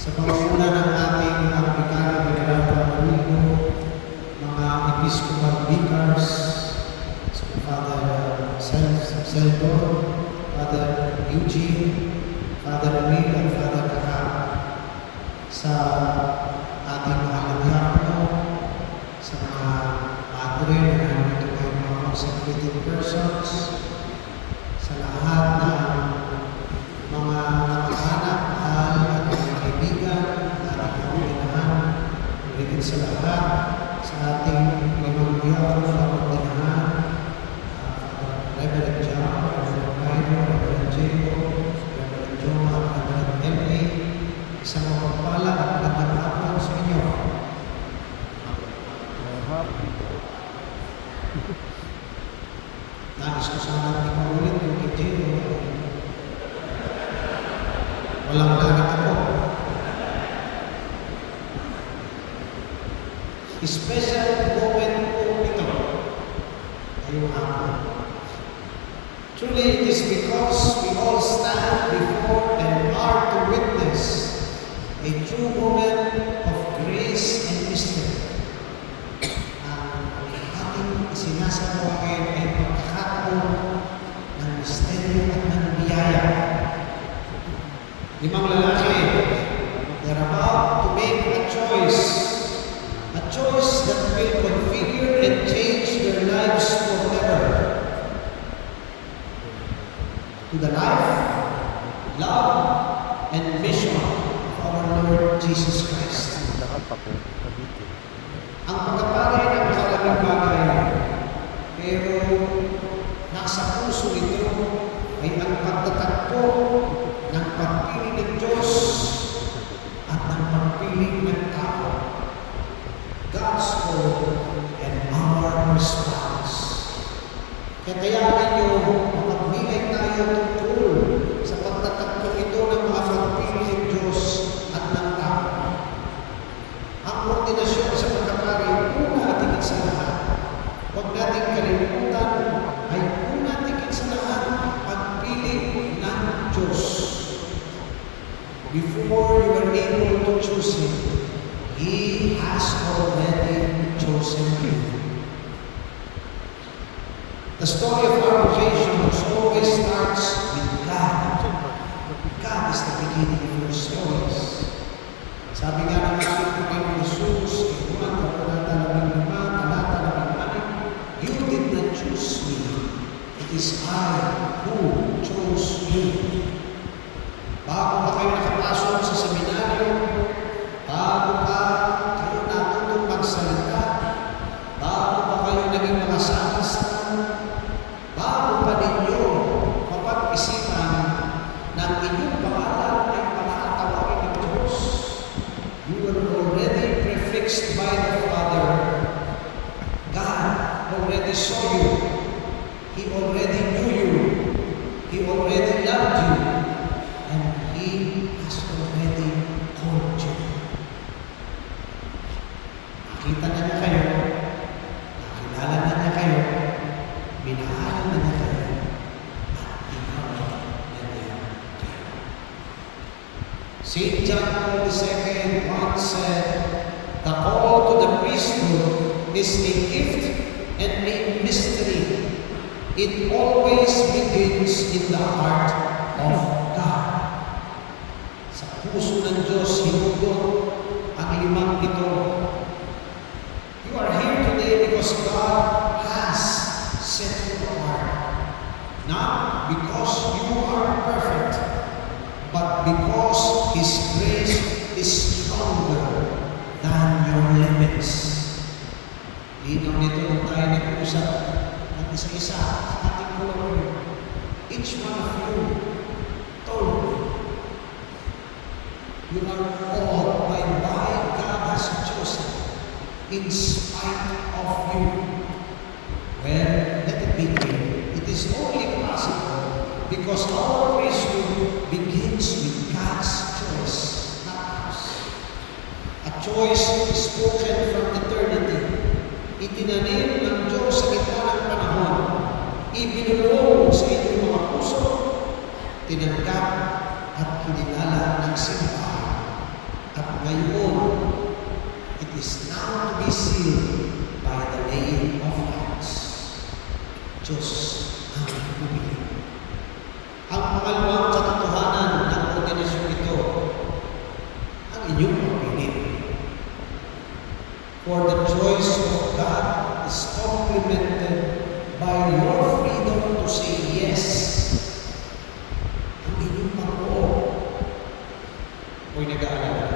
Sa pangunguna ng ating mga Vicario Venerable mga Episcopal Vicars, Father Selvor, Father Eugene, Father Emil, at Father Kakap, sa ating mga lagyapno, sa mga padre na nandito kayo mga consecrated persons, sa lahat ng mga kamag-anak, mahal at mga kaibigan, ating pangunginahan, ulitin sa lahat, sa ating limang diyakono na pangunginahan, Reverend John, Reverend Cairo, Reverend Diego, Reverend Joma, Reverend M.A., isang mapagpala at magandang hapon sa inyo. Nais ko sana ipaulit yung kay Diego. Walang langit ako. Special moment po ito ngayong hapon. Truly, it is because we all stand before and are to witness a true moment of grace and mystery. Ang ating isinasagawa ngayon ay pagkakataon ng misteryo at ng biyaya. Limang lalaki, they're about to make a choice that will configure and change their lives forever. To the life, love, and mission of our Lord Jesus Christ. Ang pagkapalay ng maraming bagay, pero nasa puso ito ay ang pagtatagpo ng pagpili ng Diyos at ng pagpili ng tao. God's word and our response. Kaya tayanan niyo, mapagmilay tayo tungkol sa pagtatagpo ito ng mga pagpili ng Diyos at ng tao. Ang ordinasyon sa pagkakari, una at higit sa lahat. Huwag nating kalimutan ay una at higit sa lahat pagpili ng Diyos. Before you are able to choose Him, He has already chosen you. The story of our creation always starts with God. God is the beginning of your stories. Sabi nga ng ating Panginoon Jesus, Juan, Kabanata 15, Talata 16, you did not choose me. It is I who chose you. Bago pa kayo nakapasok sa seminaryo, bago pa kayo natutong magsalita, bago pa kayo naging mga sakastan, bago pa ninyo mapag-isipan na ang inyong pangalan ay pangatawagin ng Diyos, you were already prefixed by the Father. God already saw you. He already knew you. He already loved you. And He has already called you. Nakita na niya kayo, nakilala na niya kayo, minahalan na niya kayo, at tinawag na niya kayo. St. John Paul II once said, the call to the priesthood is a gift and a mystery. It always begins in the heart of God. Sa puso ng Diyos, hinugot ang limang ito. You are here today because God has set you apart. Not because you are perfect, but because His grace is stronger than your limits. Linaw nito nung tayo nag-usap ng isa-isa sa ating kulong. Each one of you told me, you are all by why God has chosen in spite of you. Well, let it be clear. It is only possible because our priesthood begins with God's choice, not ours. A choice spoken from eternity. Itinanim ng Diyos sa gitna ng panahon. Ibinulong sa inyong mga puso, tinanggap at kinilala ng simbahan. Ako'y nag-aalala.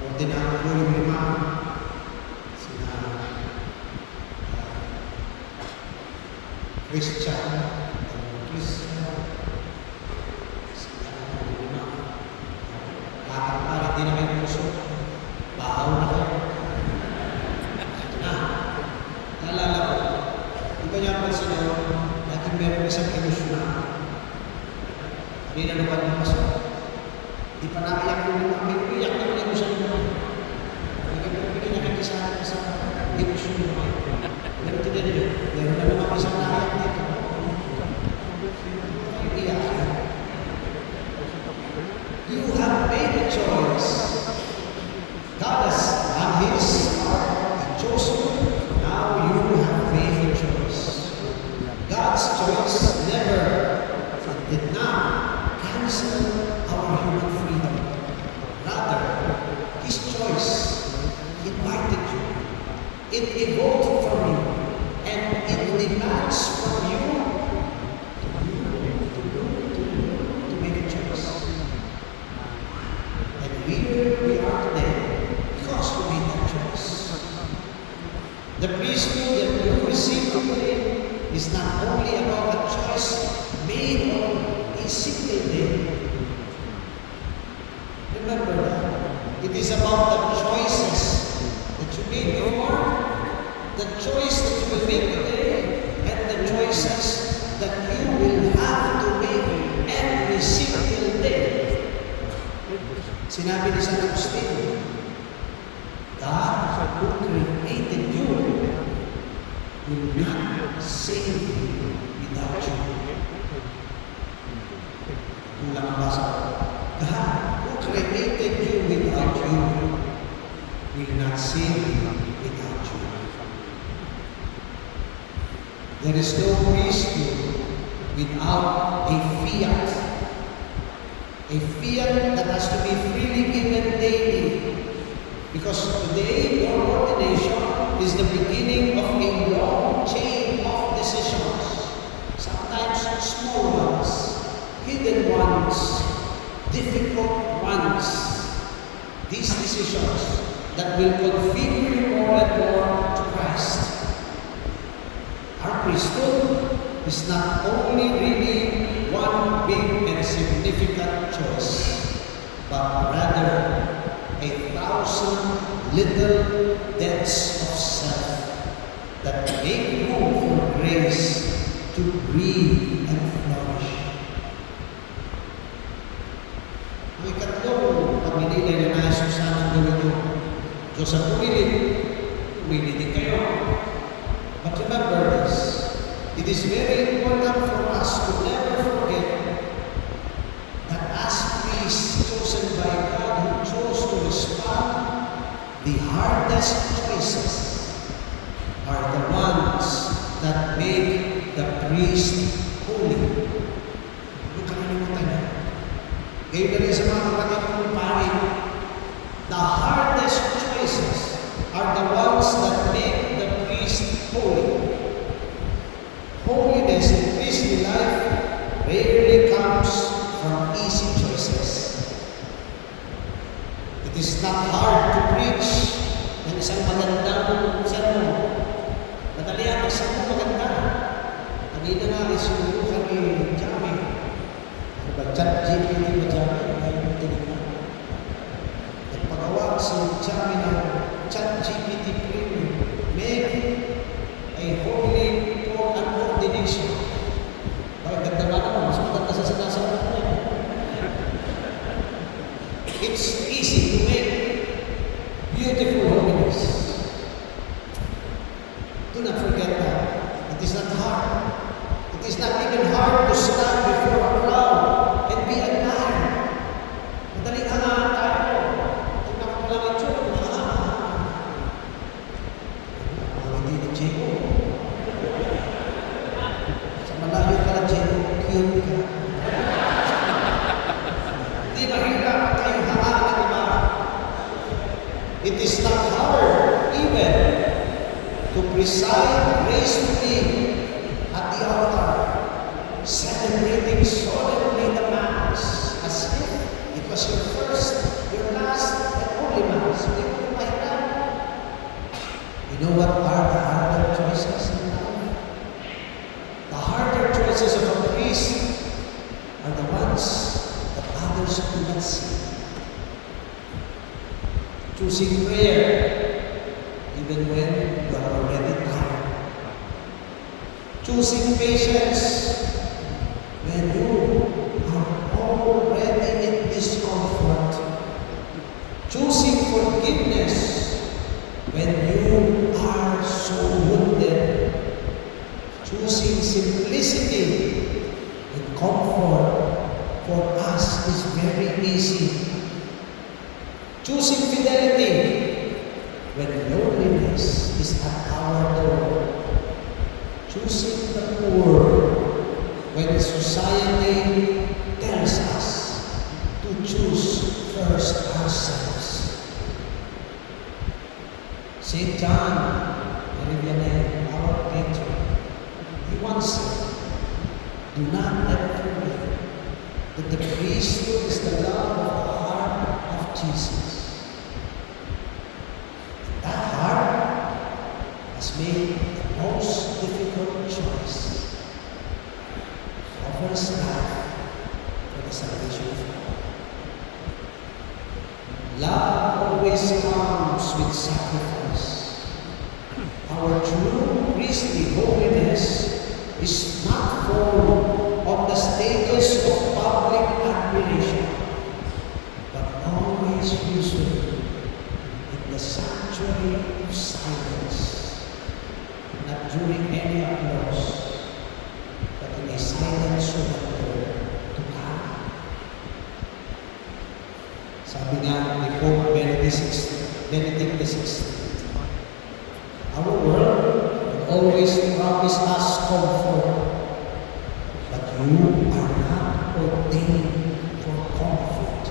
Ordinado ko yung 5. Sina Christian, Christian, sina 5. Lahat pa, hindi na kayo puso. Bahaw na kayo. Naalala ko, di ba niya pansin nyo, laging meron isang ilusyon. Hindi na naman yung pasok. Di pa naiyak yung mga iyak na ulit mo siya naman. Hindi niya kakisama sa ilusyon mo. Pero tinan niyo, meron na naman isang naiyak dito. Iyak. You have made a choice. God has done His part and chosen you. Now you have made a choice. God's choice never did not cancel our human freedom. Rather, His choice invited you. It evolved from you. And it demands from you to make a choice. And here we are today because we made that choice. The priesthood that you receive today is not only about a choice made on a single day. Remember that. It is about the choices that you made before, the choice that you will make today, and the choices that you will have to make every single day. Sinabi ni San Agustin, God who created you will not save you without you. Kulang ang basa. God who created you without you will not save you without you. There is no priesthood without a fiat. A fiat that has to be freely given daily. Because today, your ordination is the beginning of a long chain of decisions. Sometimes small ones, hidden ones, difficult ones. These decisions that will configure you more and more to Christ. Our priesthood is not only really one big and significant choice, but rather 1,000 little deaths of self that make room for grace to breathe and flourish. Ang ikatlong pagninilay na nais ko sana gawin nyo, Diyos ang pumilit, pumili din kayo. But remember this, it is very important for us to never forget that as priests chosen by God who chose to respond, the hardest choices are the ones that make the priest holy. Huwag kalimutan niyo. Ngayon na rin sa mga kapatid kong pari, the hardest choices are the ones that make the priest holy. Holiness in priestly life rarely comes from easy choices. It is not hard to preach ng isang magandang sermon. Madali ang isang maganda. Kanina nga isinubukan ni Jami. Ano ba? ChatGPT ba Jami? Ngayon tinignan. Nagpagawa si Jami ng ChatGPT Premium. Make a holy for an ordination. Bakit ganda ba naman? Mas maganda sa sinasabi niya. It's easy to make beautiful holiness. Do not forget that. It is not hard. It is not even hard to stand before a crowd and be admired. Madaling hangaan tayo. Tingnan ko lang ito. Hindi ni Diego. Sa malayo ka lang, Diego. Cute ka. Hindi mahirap kayo hangaan ng iba. It is not hard even to preside gracefully at the altar, celebrating solemnly the Mass as if it was your first, your last, and only Mass. Hindi mo na mahirap. You know what are the harder choices in life? The harder choices of a priest are the ones that others do not see. Choosing prayer, even when you are already tired. Choosing patience, when you are already in discomfort. Choosing forgiveness, when you are so wounded. Choosing simplicity and comfort for us is very easy. Choosing fidelity when loneliness is at our door. Choosing the poor when society tells us to choose first ourselves. St. John, our patron, he once said, do not ever forget that the priesthood is the love of the heart of Jesus. That heart has made the most difficult choice. Offers life for the salvation of all. Love always comes with sacrifice. Our true priestly holiness is not formed on the status of public admiration, but always usually in the sanctuary of silence, not during any applause, but in a silent surrender to God. Sabi nga ni Pope Benedict XVI, our world will always promise us comfort, but you are not ordained for comfort.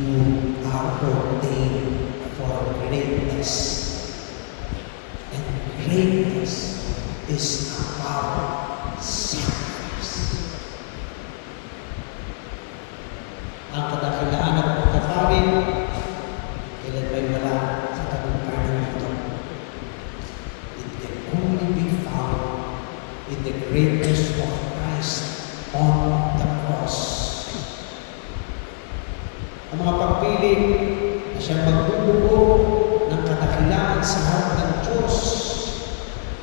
You are ordained for greatness. And greatness is about sacrifice. Ang kadakilaan at pagkaparin, kailan ba'y wala sa tagumpay ng mundo? It can only be found in the greatness of Christ on the cross. Ang mga pagpili na siyang magbubuo ng kadakilaan sa harap ng Diyos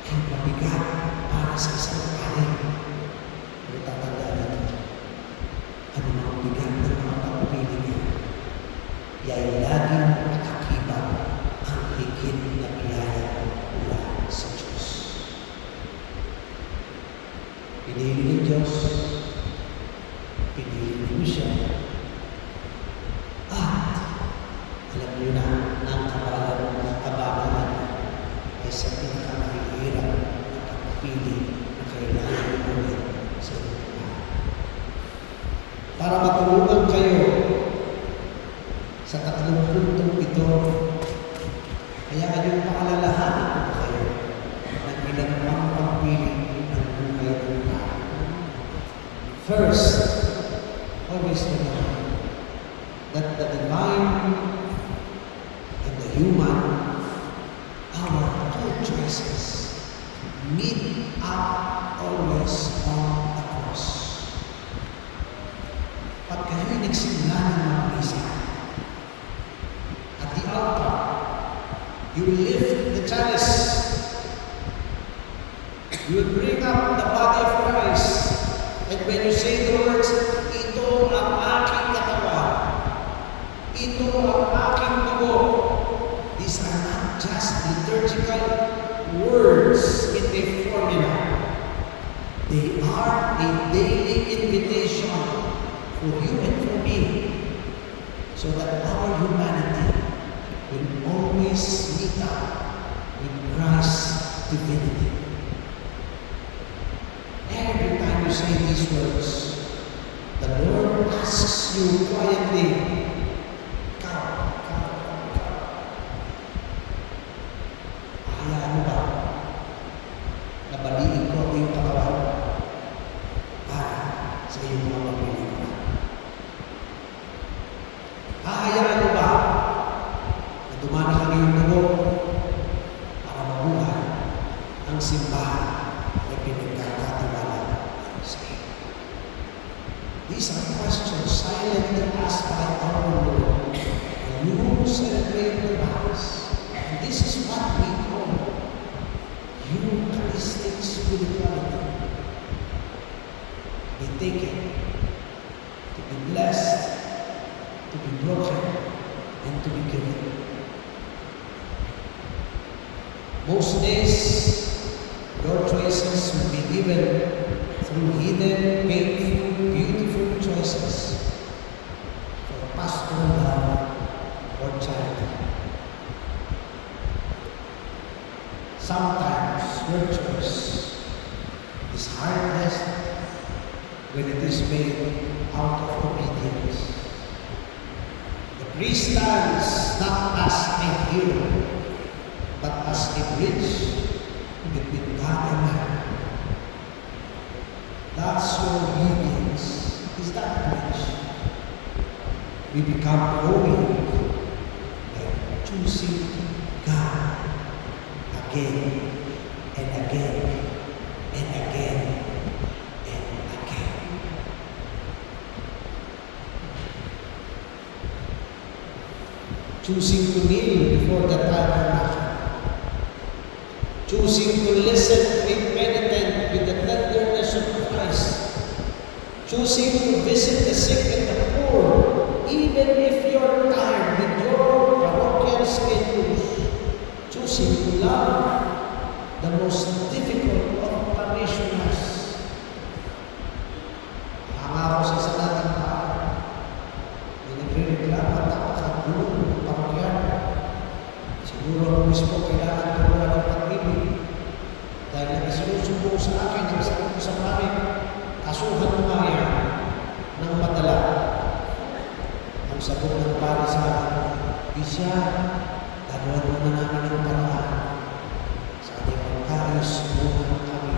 ay mabigat para sa isang pari. Pero tatandaan natin, ano mga bigat ng mga pagpili niya, ay laging nakakibang ang higit na biyaya mula sa Diyos. Pinili ng Diyos, pinili mo siya, at alam niyo na ang kababalan ay sa pinakamahihirap na pagpili na kailangan ulit sa lupa. Para matulungan kayo sa 3 puntong ito, kaya kayong maalalahanan ko kayo ng ilang pang pagpili ng buhay ng tao. First, always remember that the divine and the human, our two choices, meet up always on the cross. Pag kayo'y nagsimula ng magbisa, at the altar, you will lift the chalice. You will bring up the body of Christ. And when you say the words, ito ang aking katawan, ito ang aking dugo, these are not just liturgical words in a formula. They are a daily invitation for you and for me, so that our humanity will always meet up with Christ's divinity. Every time you say these words, the Lord asks you quietly, hayaan mo ba na baliin ko ang iyong katawan para sa iyong mga pagpili? to be broken, and to be given. Most days, your choices will be given through hidden, painful, beautiful choices for pastoral love or charity. Sometimes your choice is heartless when it is made out of obedience. The priest stands not as a hero, but as a bridge between God and man. That's your obedience, is that bridge. We become holy by choosing God again and again and again and again. Choosing to kneel before the tabernacle. Choosing to listen to a penitent with the tenderness of Christ. Choosing to visit the sick and the poor, even if you're tired with your parochial schedules. Choosing to love the most difficult of parishioners. Ang araw sa isa natin pa, nagre-reklamo at napakagulo ng parokyal. Siguro ako mismo kailangan turuan ng pag-ibig dahil nagsinusubo sa akin ang sabi ko sa pamig, kasuhan mo nga yan ng madala. Ang sagot ng pari sa akin, Isya, gagawin mo na namin ang paraan sa ating pagkayos muna kami.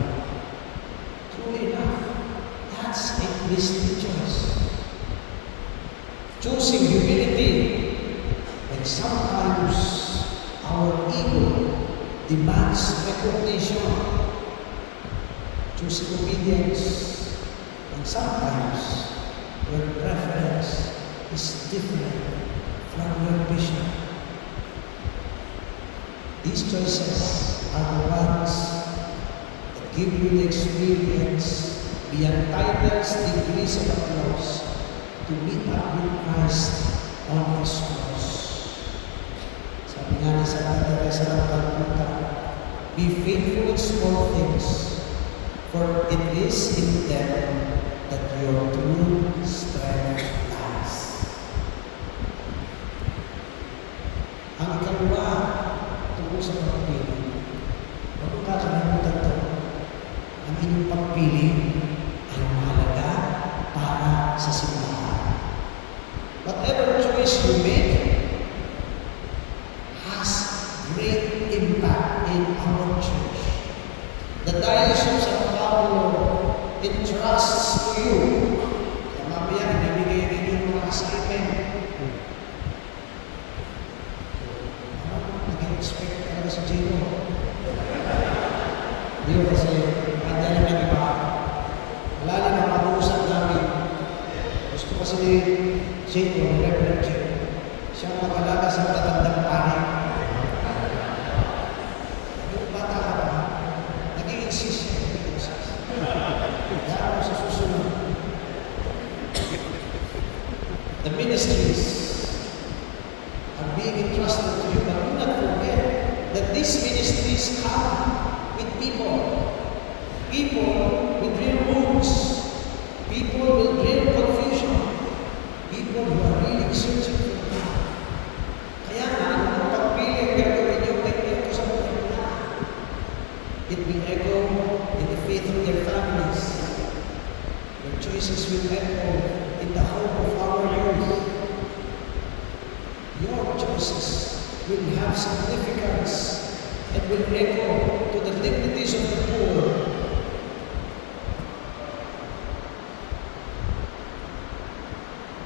Truly enough, that's a Christian choice. Choosing humility when sometimes our ego demands recognition. Choosing obedience when sometimes your preference is different from your vision. These choices are the ones that give you the experience beyond titles, degrees, and applause to meet up with Christ on His cross. Sabi nga ni Santa Teresa ng Calcutta, be faithful in small things, for it is in them that your true strength lies. Ang ikalawa, tungkol sa pagpili. Huwag kong kakalimutan ito. Ang inyong pagpili ay mahalaga para sa simbahan. Whatever choice you make has great impact in our church. The Diocese of San Pablo entrusts to you. Kaya mamaya, ibibigay rin yung mga assignment. Nag-expect talaga si Gino. Yun kasi, kanya lang ng iba. Malalim ang pag-uusap namin. Gusto kasi ni Gino, ni Reverend Gino, siyang mag-alaga sa matatandang pari. Yung bata ka pa, nag-i-insist siya. Kaya ako sa susunod. The ministries are being entrusted to you, but do not forget that these ministries come with people. People with real wounds. People with real confusion. People who are really searching for God. Kaya nga, ang pagpili ang gagawin niyo may echo sa buhay nila. It will echo in the faith of their families. Your choices will echo in the hope of our youth. Your choices will have significance and will echo to the dignities of the poor.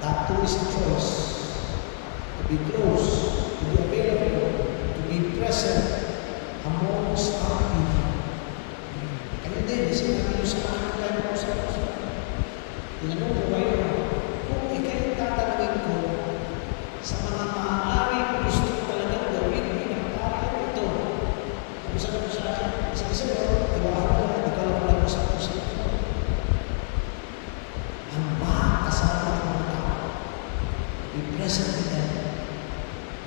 That too is a choice. To be close, to be available, to be present amongst our people. Kaya din, sinabi nyo sa akin tayo po sa puso. Tinanong ko kayo, kung ikaw'y tatanungin ko sa mga maaaring gusto ko talagang gawin, pinagpapalala ito. Kung saan ko sa akin, sa isa mo, tiwaan ko, ikaw lang sa puso. Ang mga kasama ng mga tao, be present with them,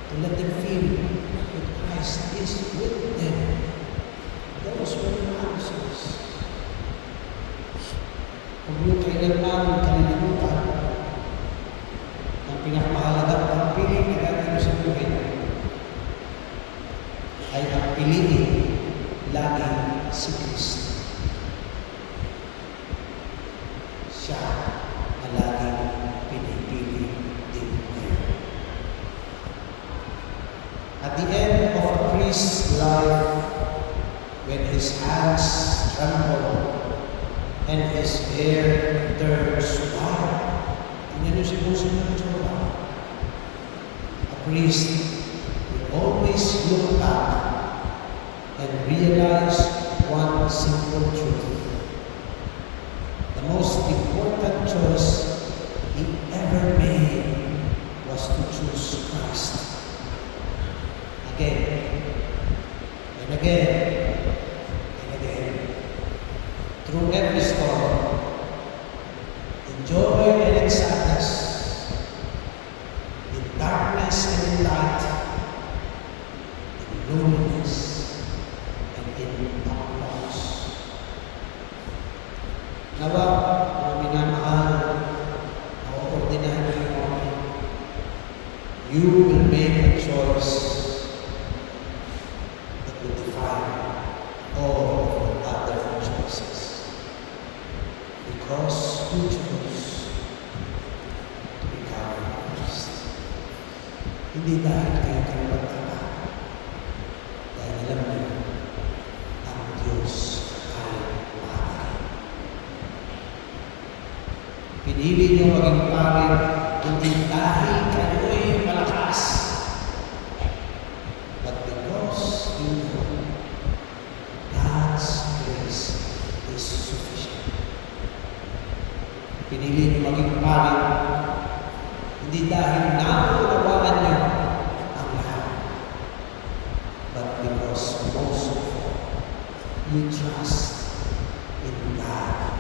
to let them feel that Christ is with them. Those were the answers. Kung yung kailanman kalilimutan, ang pinakamahalagang pagpili na gagawin sa buhay ay ang piliin lagi si Kristo. Siya na laging pinipili din ngayon. At the end of a priest's life, when his hands tremble and his hair turns white, tingnan niyo si Moses ng Jowa. A priest will always look back and realize one simple truth. The most important choice he ever made was to choose Christ. Again, and again, and again. Through every storm, in joy and in sadness, in darkness and in light, in loneliness and in applause. Nawa, mga minamahal, ordinary morning, you will make a choice that will define all of the other choices. Because you chose to become a priest. Hindi dahil kayo karapatan, dahil alam niyo, ang Diyos ay maaari. Pinili niyo maging pari, hindi dahil kayo'y malakas, but because you know God's grace is sufficient. Pinili niyo maging pari, hindi dahil naunawaan niyo ang lahat, but because most of all, you trust in God.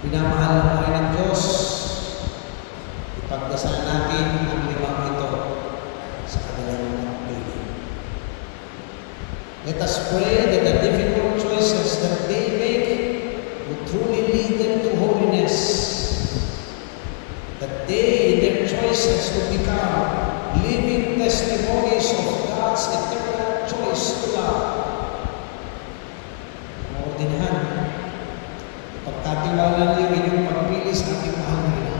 Minamahal na tayo ng Diyos, ipagdasal natin ang limang ito sa kanilang pagpili. Let us pray that the difficult choices that they make will truly lead them to holiness. That they, in their choices, will become living testimonies of God's eternal choice to love. Maordinahan, pagkatiwala niyo inyong pagpili sa ating mahal na Ina.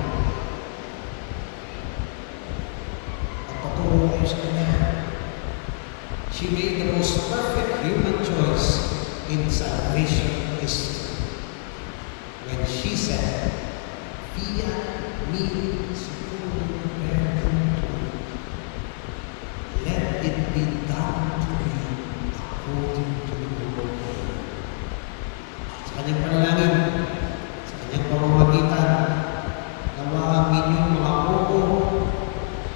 At patulong kayo sa Kanya. She made the most perfect human choice in salvation history. When she said, "Via me secundum verbum tuum, let it be done to me according to your will." Sa kanyang panalangin, sa kanyang pamamagitan, nawa ang inyong mga puso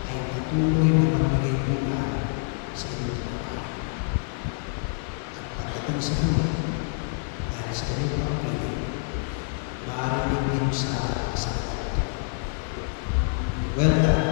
ay patuloy na magbigay bunga sa inyong mga. At pagdating sa huli, dahil sa kanyang pagpili, maaaring din sa well done,